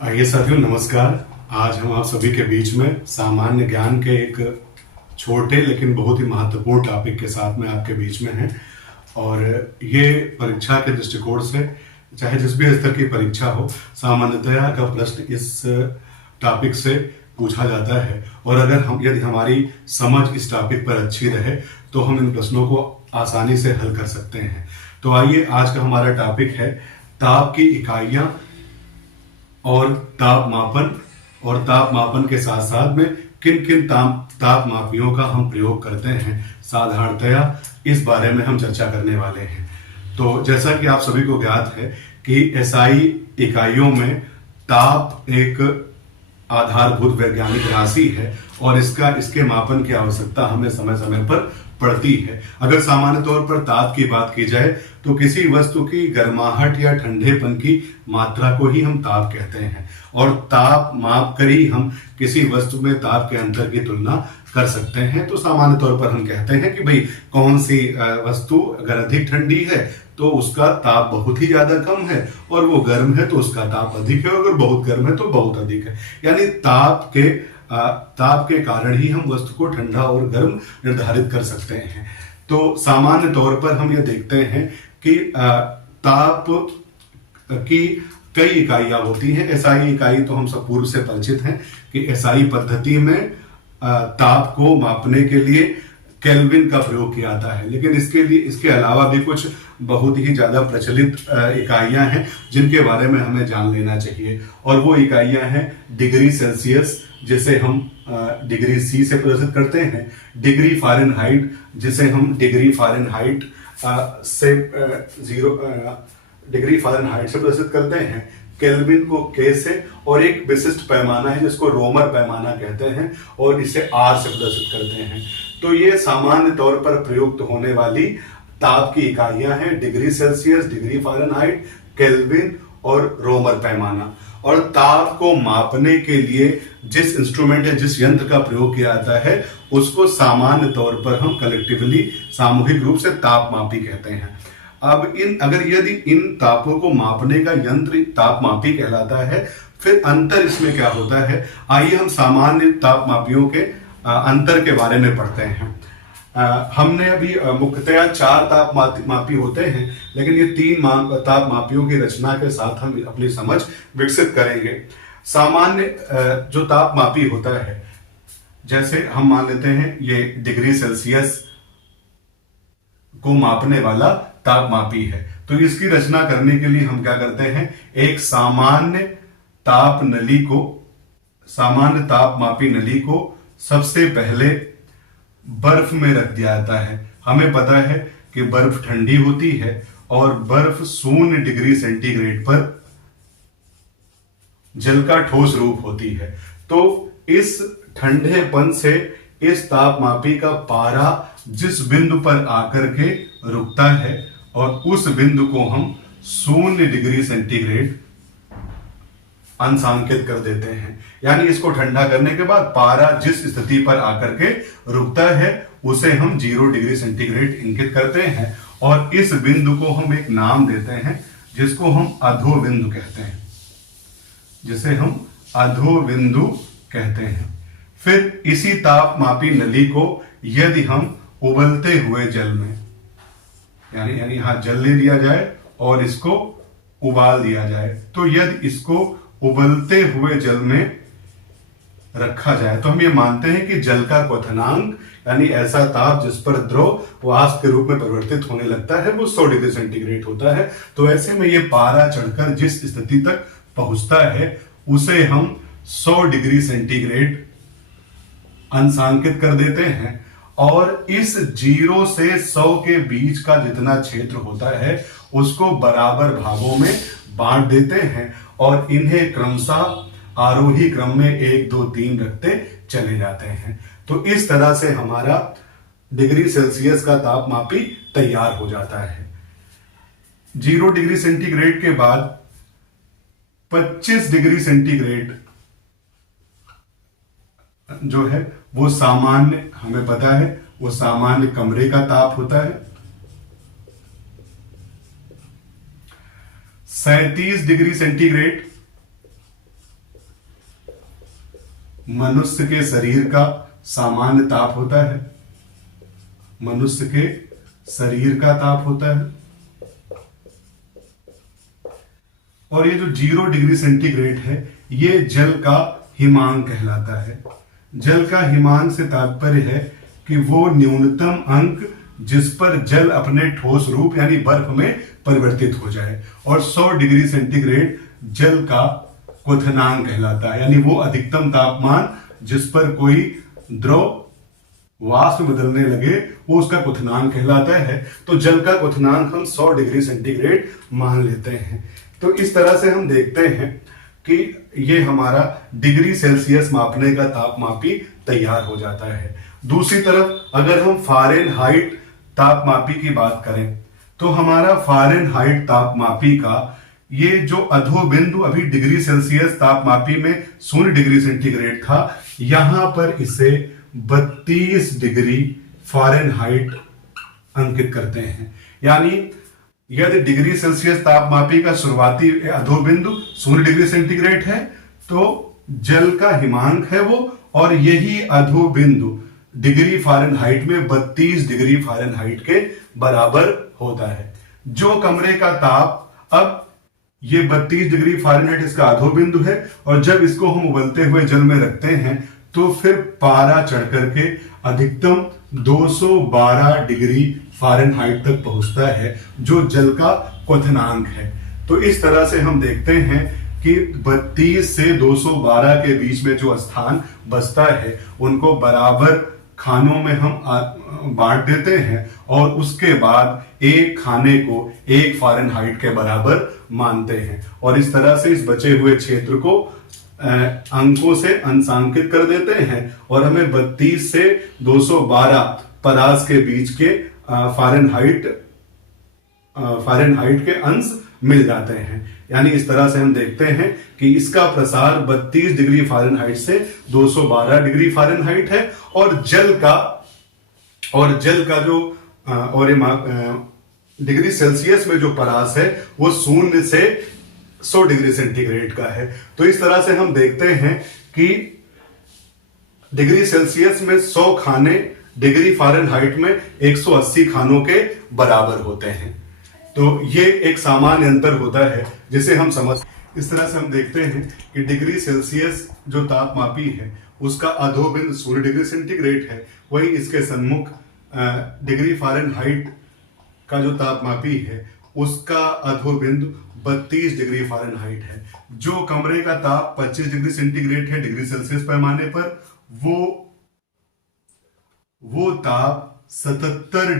आइए साथियों, नमस्कार। आज हम आप सभी के बीच में सामान्य ज्ञान के एक छोटे लेकिन बहुत ही महत्वपूर्ण टॉपिक के साथ में आपके बीच में हैं। और ये परीक्षा के दृष्टिकोण से, चाहे जिस भी स्तर की परीक्षा हो, सामान्यतया का प्रश्न इस टॉपिक से पूछा जाता है। और अगर यदि हमारी समझ इस टॉपिक पर अच्छी रहे तो हम इन प्रश्नों को आसानी से हल कर सकते हैं। तो आइए, आज का हमारा टॉपिक है ताप की इकाइयां और तापमापन, और तापमापन के साथ साथ में किन किन ताप मापियों का हम प्रयोग करते हैं साधारणतया, इस बारे में हम चर्चा करने वाले हैं। तो जैसा कि आप सभी को ज्ञात है कि एसआई इकाइयों में ताप एक आधारभूत वैज्ञानिक राशि है और इसके मापन की आवश्यकता हमें समय समय पर पड़ती है। अगर सामान्य तौर पर ताप की बात की जाए तो किसी वस्तु की गर्माहट या ठंडेपन की मात्रा को ही हम ताप कहते हैं, और ताप माप कर ही हम किसी वस्तु में ताप के अंतर की तुलना कर सकते हैं। तो सामान्य तौर पर हम कहते हैं कि भाई कौन सी वस्तु अगर अधिक ठंडी है तो उसका ताप बहुत ही ज्यादा कम है, और वो गर्म है तो उसका ताप अधिक है, अगर बहुत गर्म है तो बहुत अधिक है। यानी ताप के कारण ही हम वस्तु को ठंडा और गर्म निर्धारित कर सकते हैं। तो सामान्य तौर पर हम ये देखते हैं कि ताप की कई इकाइयां होती हैं। एसआई इकाई तो हम सब पूर्व से परिचित हैं कि एसआई पद्धति में ताप को मापने के लिए केल्विन का प्रयोग किया जाता है, लेकिन इसके अलावा भी कुछ बहुत ही ज्यादा प्रचलित इकाइयां हैं जिनके बारे में हमें जान लेना चाहिए। और वो इकाइयां हैं डिग्री सेल्सियस, जिसे हम डिग्री सी से प्रदर्शित करते हैं, डिग्री फ़ारेनहाइट जिसे हम डिग्री फ़ारेनहाइट से डिग्री फ़ारेनहाइट से प्रदर्शित करते हैं, केल्विन को के से, और एक विशिष्ट पैमाना है जिसको रोमर पैमाना कहते हैं और इसे आर से प्रदर्शित करते हैं। तो ये सामान्य तौर पर प्रयुक्त होने वाली ताप की इकाइयां हैं: degree Celsius, degree Fahrenheit, kelvin और रोमर पैमाना। और ताप को मापने के लिए जिस इंस्ट्रूमेंट या जिस यंत्र का प्रयोग किया जाता है उसको सामान्य तौर पर हम कलेक्टिवली, सामूहिक रूप से तापमापी कहते हैं। अब यदि इन तापों को मापने का यंत्र तापमापी कहलाता है, फिर अंतर इसमें क्या होता है, आइए हम सामान्य तापमापियों के अंतर के बारे में पढ़ते हैं। हमने अभी मुख्यतया 4 तापमापी होते हैं, लेकिन ये 3 तापमापियों की रचना के साथ हम अपनी समझ विकसित करेंगे। सामान्य जो तापमापी होता है, जैसे हम मान लेते हैं ये डिग्री सेल्सियस को मापने वाला तापमापी है, तो इसकी रचना करने के लिए हम क्या करते हैं, एक सामान्य तापमापी नली को सबसे पहले बर्फ में रख दिया जाता है। हमें पता है कि बर्फ ठंडी होती है और बर्फ 0 डिग्री सेंटीग्रेड पर जल का ठोस रूप होती है। तो इस ठंडेपन से इस तापमापी का पारा जिस बिंदु पर आकर के रुकता है, और उस बिंदु को हम 0 डिग्री सेंटीग्रेड अंशांकित कर देते हैं। यानी इसको ठंडा करने के बाद पारा जिस स्थिति पर आकर के रुकता है उसे हम 0 डिग्री सेंटीग्रेड इंगित करते हैं, और इस बिंदु को हम एक नाम देते हैं जिसको हम अधोबिंदु कहते हैं। फिर इसी तापमापी नली को यदि हम उबलते हुए जल में, यानी यहां जल ले लिया जाए और इसको उबाल दिया जाए, तो यदि इसको उबलते हुए जल में रखा जाए तो हम ये मानते हैं कि जल का क्वथनांक, यानी ऐसा ताप जिस पर द्रव वाष्प के रूप में परिवर्तित होने लगता है, वो 100 डिग्री सेंटीग्रेड होता है। तो ऐसे में ये पारा चढ़कर जिस स्थिति तक पहुंचता है उसे हम 100 डिग्री सेंटीग्रेड अंशांकित कर देते हैं, और इस 0 से 100 के बीच का जितना क्षेत्र होता है उसको बराबर भागों में बांट देते हैं, और इन्हें क्रमशः आरोही क्रम में 1, 2, 3 रखते चले जाते हैं। तो इस तरह से हमारा डिग्री सेल्सियस का तापमापी तैयार हो जाता है। 0 डिग्री सेंटीग्रेड के बाद 25 डिग्री सेंटीग्रेड जो है वो सामान्य, हमें पता है वो सामान्य कमरे का ताप होता है। 37 डिग्री सेंटीग्रेड मनुष्य के शरीर का सामान्य ताप होता है, मनुष्य के शरीर का ताप होता है। और ये जो 0 डिग्री सेंटीग्रेड है ये जल का हिमांक कहलाता है। जल का हिमांक से तात्पर्य है कि वो न्यूनतम अंक जिस पर जल अपने ठोस रूप यानी बर्फ में परिवर्तित हो जाए। और 100 डिग्री सेंटीग्रेड जल का क्वथनांक कहलाता है, यानी वो अधिकतम तापमान जिस पर कोई द्रव वाष्प में बदलने लगे वो उसका क्वथनांक कहलाता है। तो जल का क्वथनांक हम 100 डिग्री सेंटीग्रेड मान लेते हैं। तो इस तरह से हम देखते हैं कि ये हमारा डिग्री सेल्सियस मापने का तापमापी तैयार हो जाता है। दूसरी तरफ अगर हम फ़ारेनहाइट तापमापी की बात करें तो हमारा फ़ारेनहाइट तापमापी का ये जो अधोबिंदु अभी डिग्री सेल्सियस तापमापी में 0 डिग्री सेंटीग्रेड था, यहां पर इसे 32 डिग्री फ़ारेनहाइट अंकित करते हैं। यानी यदि डिग्री सेल्सियस तापमापी का शुरुआती अधोबिंदु 0 डिग्री सेंटीग्रेड है तो जल का हिमांक है वो, और यही अधोबिंदु डिग्री फ़ारेनहाइट में 32 डिग्री फ़ारेनहाइट के बराबर होता है। जो कमरे का ताप, अब ये 32 डिग्री फ़ारेनहाइट इसका अधोबिंदु है, और जब इसको हम उबलते हुए जल में रखते हैं तो फिर पारा चढ़ करके अधिकतम 212 डिग्री फ़ारेनहाइट तक पहुंचता है, जो जल का क्वथनांक है। तो इस तरह से हम देखते हैं कि 32 से 212 के बीच में जो स्थान बचता है उनको बराबर खानों में हम बांट देते हैं, और उसके बाद एक खाने को 1 फ़ारेनहाइट के बराबर मानते हैं, और इस तरह से इस बचे हुए क्षेत्र को अंकों से अंशांकित कर देते हैं, और हमें 32 से 212 परास के बीच के फ़ारेनहाइट के अंश मिल जाते हैं। यानी इस तरह से हम देखते हैं कि इसका प्रसार 32 डिग्री फ़ारेनहाइट से 212 डिग्री फ़ारेनहाइट है, और जल का जो डिग्री सेल्सियस में जो परास है वो 0 से 100 डिग्री सेंटीग्रेड का है। तो इस तरह से हम देखते हैं कि डिग्री सेल्सियस में 100 खाने डिग्री फ़ारेनहाइट में 180 खानों के बराबर होते हैं। तो ये एक सामान्य अंतर होता है जिसे हम समझ। इस तरह से हम देखते हैं कि डिग्री सेल्सियस जो तापमापी है उसका अधोबिंदु 0 डिग्री सेंटीग्रेड है, वही इसके सन्मुख डिग्री फ़ारेनहाइट का जो तापमापी है उसका अधोबिंदु 32 डिग्री फ़ारेनहाइट है। जो कमरे का ताप 25 डिग्री सेंटीग्रेड है डिग्री सेल्सियस पैमाने पर, वो ताप 77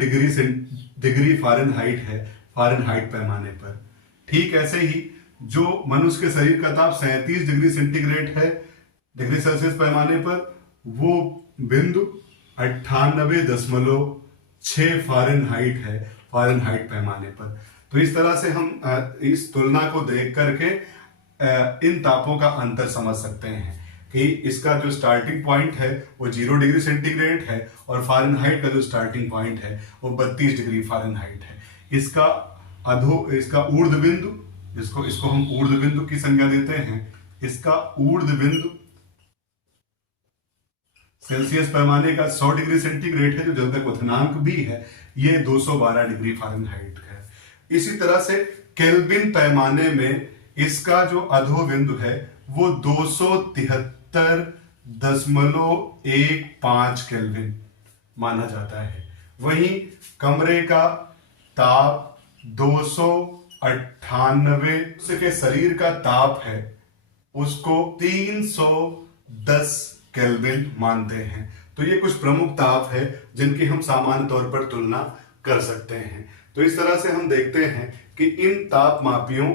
डिग्री फ़ारेनहाइट है फ़ारेनहाइट पैमाने पर। ठीक ऐसे ही जो मनुष्य के शरीर का ताप 37 डिग्री सेंटीग्रेड है डिग्री सेल्सियस पैमाने पर, वो बिंदु 98.6 फ़ारेनहाइट है फ़ारेनहाइट पैमाने पर। तो इस तरह से हम इस तुलना को देख करके इन तापों का अंतर समझ सकते हैं कि इसका जो स्टार्टिंग पॉइंट है वो 0 डिग्री सेंटीग्रेड है, और फ़ारेनहाइट का जो स्टार्टिंग पॉइंट है वो 32 डिग्री फ़ारेनहाइट है। इसका ऊर्ध्व बिंदु, इसको हम ऊर्ध्व बिंदु की संज्ञा देते हैं। इसका ऊर्ध्व बिंदु सेल्सियस पैमाने का 100 डिग्री सेंटीग्रेड है, जो जल का क्वथनांक भी है, ये 212 डिग्री फ़ारेनहाइट है। इसी तरह से केल्विन पैमाने में इसका जो अधोबिंदु है वो 273.15 केल्विन माना जाता है। वहीं कमरे का ताप 298 के शरीर का ताप है उसको 310 केल्विन मानते हैं। तो ये कुछ प्रमुख ताप है जिनकी हम सामान्य तौर पर तुलना कर सकते हैं। तो इस तरह से हम देखते हैं कि इन तापमापियों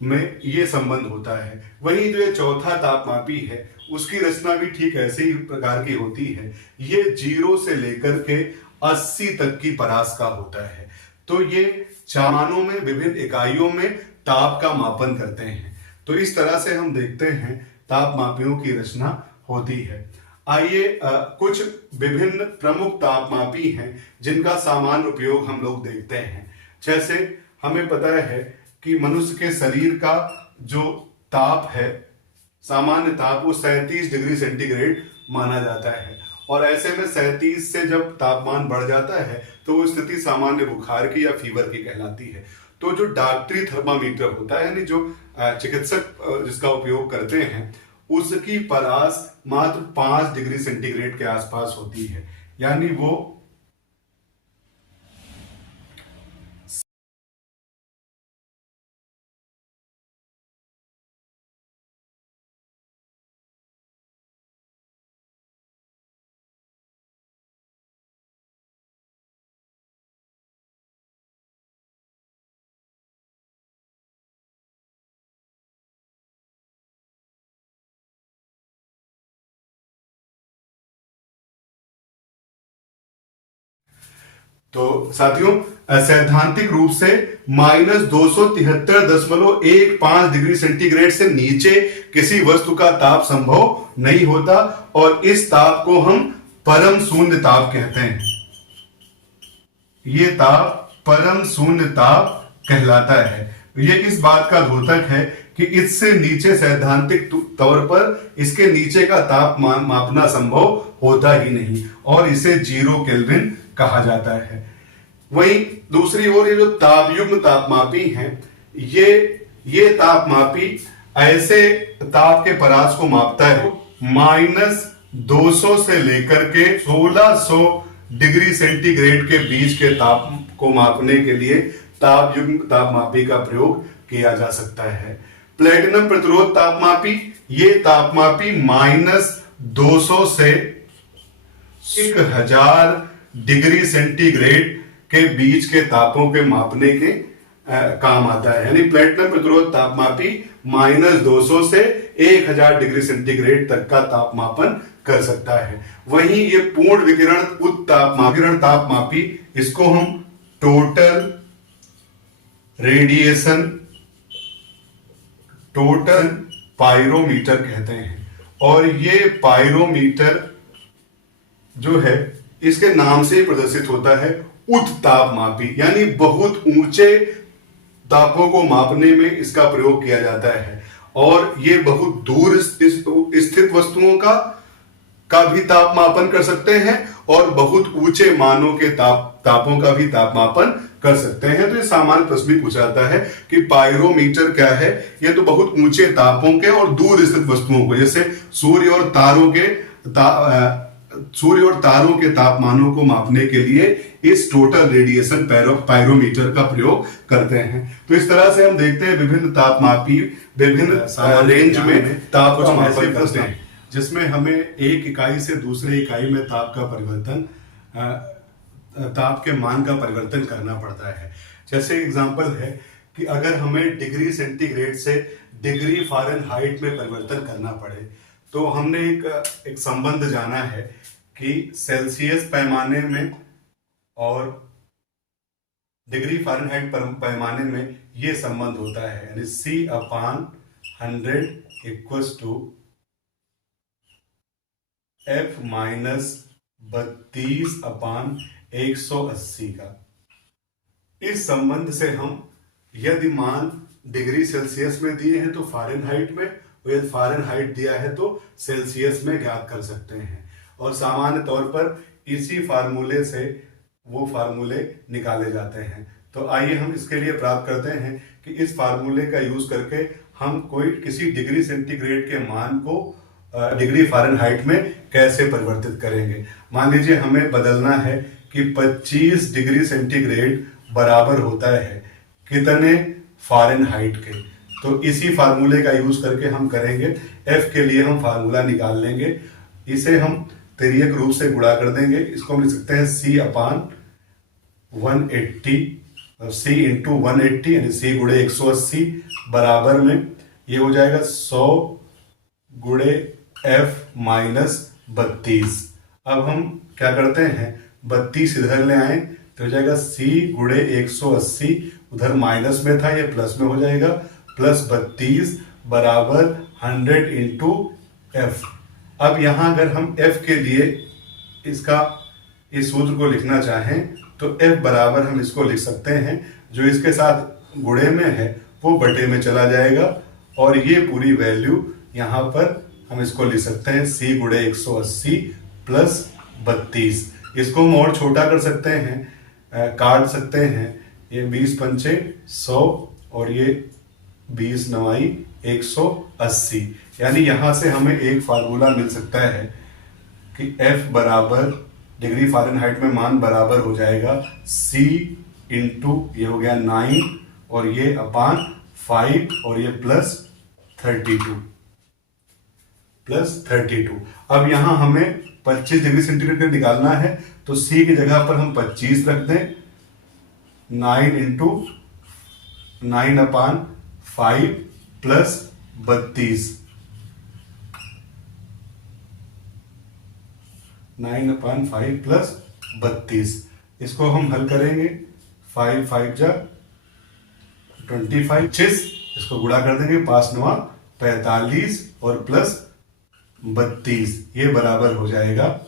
में ये संबंध होता है। वहीं जो ये चौथा तापमापी है उसकी रचना भी ठीक ऐसे ही प्रकार की होती है। ये 0 से लेकर के 80 तक की परास का होता है। तो ये चामानों में विभिन्न इकाइयों में ताप का मापन करते हैं। तो इस तरह से हम देखते हैं तापमापियों की रचना होती है। आइए कुछ विभिन्न प्रमुख तापमापी हैं जिनका सामान्य उपयोग हम लोग देखते हैं। जैसे हमें पता है कि मनुष्य के शरीर का जो ताप है सामान्य ताप वो 37 डिग्री सेंटीग्रेड माना जाता है। और ऐसे में 37 से जब तापमान बढ़ जाता है तो वो स्थिति सामान्य बुखार की या फीवर की कहलाती है। तो जो डॉक्टरी थर्मामीटर होता है, यानी जो चिकित्सक जिसका उपयोग करते हैं, उसकी परास मात्र 5 डिग्री सेंटीग्रेड के आसपास होती है। यानी वो तो साथियों, सैद्धांतिक रूप से -273.15 डिग्री सेंटीग्रेड से नीचे किसी वस्तु का ताप संभव नहीं होता और इस ताप को हम परम शून्य ताप कहते हैं। ये ताप परम शून्य ताप कहलाता है। ये इस बात का द्योतक है कि इससे नीचे सैद्धांतिक तौर पर इसके नीचे का ताप मापना संभव होता ही नहीं और इसे 0 केल्विन कहा जाता है। वहीं दूसरी ओर ये जो तापयुग्म तापमापी हैं, ये तापमापी ऐसे ताप के परास को मापता है -200 से लेकर के 1600 डिग्री सेंटीग्रेड के बीच के ताप को मापने के लिए तापयुग्म तापमापी का प्रयोग किया जा सकता है। प्लेटिनम प्रतिरोध तापमापी, ये तापमापी -200 से 1000 डिग्री सेंटीग्रेड के बीच के तापों के मापने के काम आता है। यानी प्लेटिनम प्रतिरोध तापमापी -200 से 1000 डिग्री सेंटीग्रेड तक का तापमापन कर सकता है। वहीं ये पूर्ण विकिरण विकिरण तापमापी, इसको हम टोटल पायरोमीटर कहते हैं। और ये पायरोमीटर जो है, इसके नाम से प्रदर्शित होता है उच्च तापमापी, यानी बहुत ऊंचे तापों को मापने में इसका प्रयोग किया जाता है। और ये बहुत दूर स्थित वस्तुओं का भी तापमापन कर सकते हैं और बहुत ऊंचे मानों के तापों का भी तापमापन कर सकते हैं। तो ये सामान्य प्रश्न भी पूछा जाता है कि पायरोमीटर क्या है। ये तो बहुत ऊंचे तापों के और दूर स्थित वस्तुओं को, जैसे सूर्य और तारों के तापमानों को मापने के लिए इस टोटल रेडिएशन पायरोमीटर का प्रयोग करते हैं। तो इस तरह से हम देखते हैं विभिन्न तापमापी विभिन्न रेंज में ताप का मापन करते हैं, जिसमें हमें एक इकाई से दूसरे इकाई में ताप के मान का परिवर्तन करना पड़ता है। जैसे एग्जांपल है कि अगर हमें डिग्री सेंटीग्रेड से डिग्री फ़ारेनहाइट में परिवर्तन करना पड़े, तो हमने एक संबंध जाना है कि सेल्सियस पैमाने में और डिग्री फ़ारेनहाइट पैमाने में ये संबंध होता है, यानी C/100 = F-32/180 का। इस संबंध से हम यदि मान डिग्री सेल्सियस में दिए हैं तो फ़ारेनहाइट में, और यदि फ़ारेनहाइट दिया है तो सेल्सियस में ज्ञात कर सकते हैं। और सामान्य तौर पर इसी फार्मूले से वो फार्मूले निकाले जाते हैं। तो आइए हम इसके लिए प्राप्त करते हैं कि इस फार्मूले का यूज करके हम किसी डिग्री सेंटीग्रेड के मान को डिग्री फ़ारेनहाइट में कैसे परिवर्तित करेंगे। मान लीजिए हमें बदलना है कि 25 डिग्री सेंटीग्रेड बराबर होता है कितने फ़ारेनहाइट के। तो इसी फार्मूले का यूज करके हम करेंगे। F के लिए हम फार्मूला निकाल लेंगे, इसे हम तिर्यक रूप से गुणा कर देंगे। इसको हम लिख सकते हैं C/180, C × 180 यानी C × 180 बराबर में ये हो जाएगा 100 × F-32। अब हम क्या करते हैं, 32 इधर ले आए तो हो जाएगा C × 180, उधर माइनस में था, ये प्लस में हो जाएगा, +32 बराबर 100 × F। अब यहां अगर हम F के लिए इस सूत्र को लिखना चाहें तो F बराबर हम इसको लिख सकते हैं, जो इसके साथ गुणे में है वो बटे में चला जाएगा और ये पूरी वैल्यू यहाँ पर हम इसको लिख सकते हैं C गुणे 180 प्लस 32। इसको हम और छोटा कर सकते हैं, काट सकते हैं। ये 20 पंचे 100 और ये 20 नवाई 180। यानी यहां से हमें एक फार्मूला मिल सकता है कि F बराबर डिग्री फ़ारेनहाइट में मान बराबर हो जाएगा C इंटू ये हो गया 9 और ये अपान 5 और ये प्लस 32। अब यहां हमें 25 डिग्री सेंटीग्रेड निकालना है, तो C की जगह पर हम 25 रख दें। 9 into 9 upon 5 plus 32। 9 upon 5 plus 32। इसको हम हल करेंगे। 5 5 जा 25। इसको गुणा कर देंगे, 5 9 45 और प्लस 32। ये बराबर हो जाएगा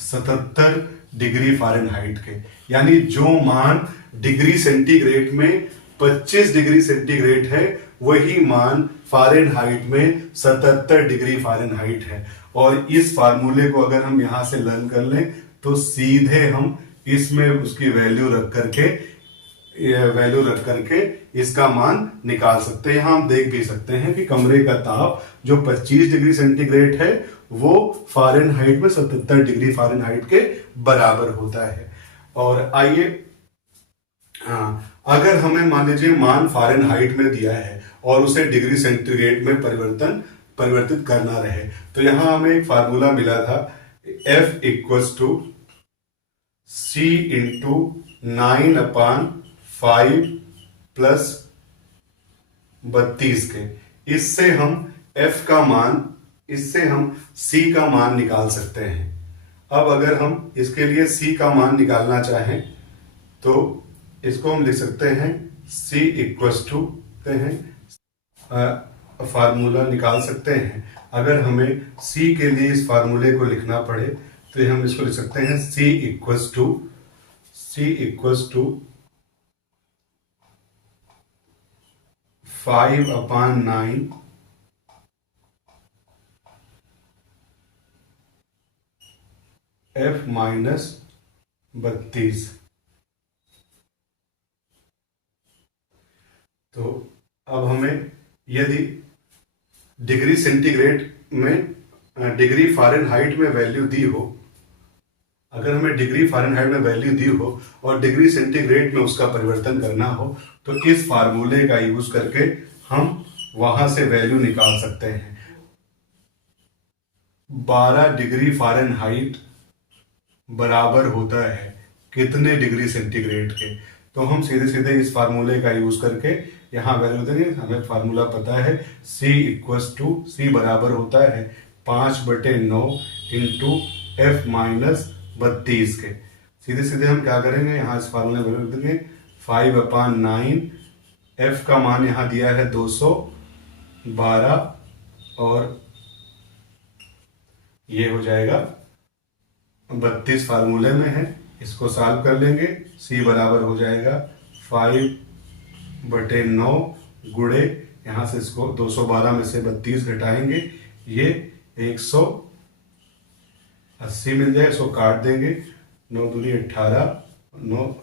77 डिग्री फ़ारेनहाइट के। यानी जो मान डिग्री सेंटीग्रेड में 25 डिग्री सेंटीग्रेड है, वही मान फ़ारेनहाइट में 77 डिग्री फ़ारेनहाइट है। और इस फार्मूले को अगर हम यहां से लर्न कर लें तो सीधे हम इसमें उसकी वैल्यू रख करके इसका मान निकाल सकते हैं। यहां हम देख भी सकते हैं कि कमरे का ताप जो 25 डिग्री सेंटीग्रेड है वो फ़ारेनहाइट में 77 डिग्री फ़ारेनहाइट के बराबर होता है। और आइए, अगर हमें मान लीजिए मान फ़ारेनहाइट में दिया है और उसे डिग्री सेंटीग्रेड में परिवर्तित करना रहे, तो यहां हमें एक फार्मूला मिला था F equals to C into 9 upon 5 plus 32 के। इससे हम C का मान निकाल सकते हैं। अब अगर हम इसके लिए C का मान निकालना चाहें तो इसको हम लिख सकते हैं C इक्वल्स टू फार्मूला निकाल सकते हैं। अगर हमें C के लिए इस फार्मूले को लिखना पड़े तो हम इसको लिख सकते हैं C equals to 5 upon 9 F minus 32। तो अब हमें यदि डिग्री सेंटीग्रेड में डिग्री फ़ारेनहाइट में वैल्यू दी हो, अगर हमें डिग्री फ़ारेनहाइट में वैल्यू दी हो और डिग्री सेंटीग्रेड में उसका परिवर्तन करना हो, तो इस फार्मूले का यूज करके हम वहां से वैल्यू निकाल सकते हैं। 12 डिग्री फ़ारेनहाइट बराबर होता है कितने डिग्री सेंटीग्रेड के। तो हम सीधे सीधे इस फार्मूले का यूज करके यहाँ वैल्यू देंगे। हमें फार्मूला पता है C बराबर होता है 5/9 इंटू F माइनस 32 के। सीधे सीधे हम क्या करेंगे, यहाँ इस फार्मूले में वैल्यू देंगे 5 अपान 9। F का मान यहाँ दिया है 212 और ये हो जाएगा 32 फार्मूले में है। इसको सॉल्व कर लेंगे। C बराबर हो जाएगा 5/9 गुणे, यहाँ से इसको 212 में से 32 घटाएंगे, ये 180 मिल जाए। इसको काट देंगे, 9 दूनी 18, 9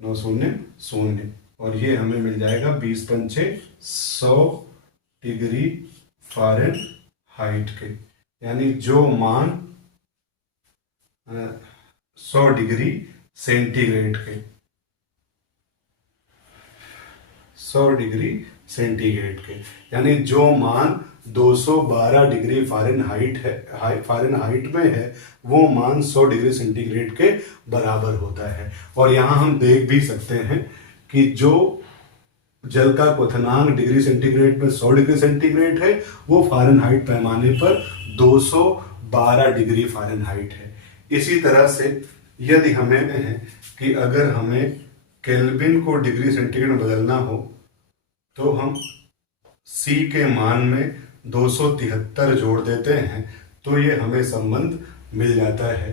0 0 और ये हमें मिल जाएगा 20 पंचे 100 डिग्री फ़ारेनहाइट के। यानी जो मान 100 डिग्री सेंटीग्रेड के, 100 डिग्री सेंटीग्रेड के, यानी जो मान 212 डिग्री फ़ारेनहाइट में है वो मान 100 डिग्री सेंटीग्रेड के बराबर होता है। और यहाँ हम देख भी सकते हैं कि जो जल का क्वथनांक डिग्री सेंटीग्रेड में 100 डिग्री सेंटीग्रेड है, वो फ़ारेनहाइट पैमाने पर 212 डिग्री फ़ारेनहाइट है। इसी तरह से यदि हमें है कि अगर हमें केल्विन को डिग्री सेंटीग्रेड में बदलना हो, तो हम C के मान में 273 जोड़ देते हैं, तो ये हमें संबंध मिल जाता है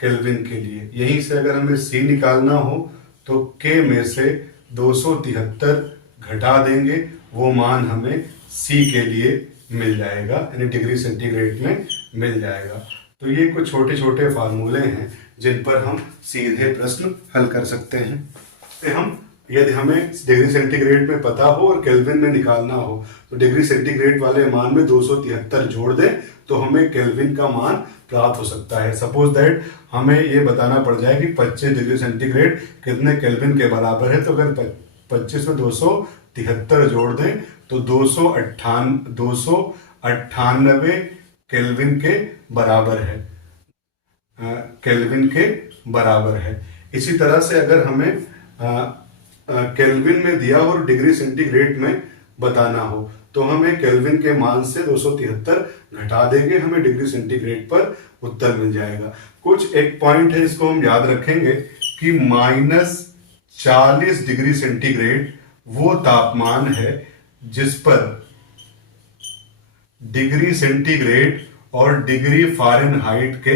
केल्विन के लिए। यहीं से अगर हमें C निकालना हो तो K में से 273 घटा देंगे वो मान हमें C के लिए मिल जाएगा, यानी डिग्री सेंटीग्रेड में मिल जाएगा। तो ये कुछ छोटे छोटे फार्मूले हैं जिन पर हम सीधे प्रश्न हल कर सकते हैं। तो हम यदि हमें डिग्री सेंटीग्रेड में पता हो और केल्विन में निकालना हो तो डिग्री सेंटीग्रेड वाले मान में 273 जोड़ दें तो हमें केल्विन का मान प्राप्त हो सकता है। सपोज दैट हमें ये बताना पड़ जाए कि 25 डिग्री सेंटीग्रेड कितने केल्विन के बराबर है, तो अगर 25 में 273 जोड़ दें तो 298 केल्विन के बराबर है, केल्विन के बराबर है। इसी तरह से अगर हमें केल्विन में दिया हो और डिग्री सेंटीग्रेड में बताना हो तो हमें केल्विन के मान से 273 घटा देंगे, हमें डिग्री सेंटीग्रेड पर उत्तर मिल जाएगा। कुछ एक पॉइंट है, इसको हम याद रखेंगे कि -40 डिग्री सेंटीग्रेड वो तापमान है जिस पर डिग्री सेंटीग्रेड और डिग्री फ़ारेनहाइट के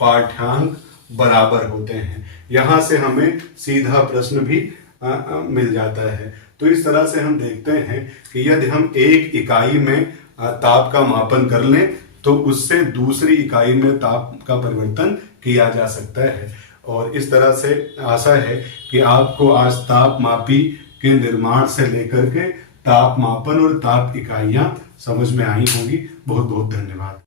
पाठ्यांक बराबर होते हैं। यहां से हमें सीधा प्रश्न भी मिल जाता है। तो इस तरह से हम देखते हैं कि यदि हम एक इकाई में ताप का मापन कर लें तो उससे दूसरी इकाई में ताप का परिवर्तन किया जा सकता है। और इस तरह से आशा है कि आपको आज ताप मापी के निर्माण से लेकर के ताप मापन और ताप इकाइयां समझ में आई होंगी। बहुत बहुत धन्यवाद।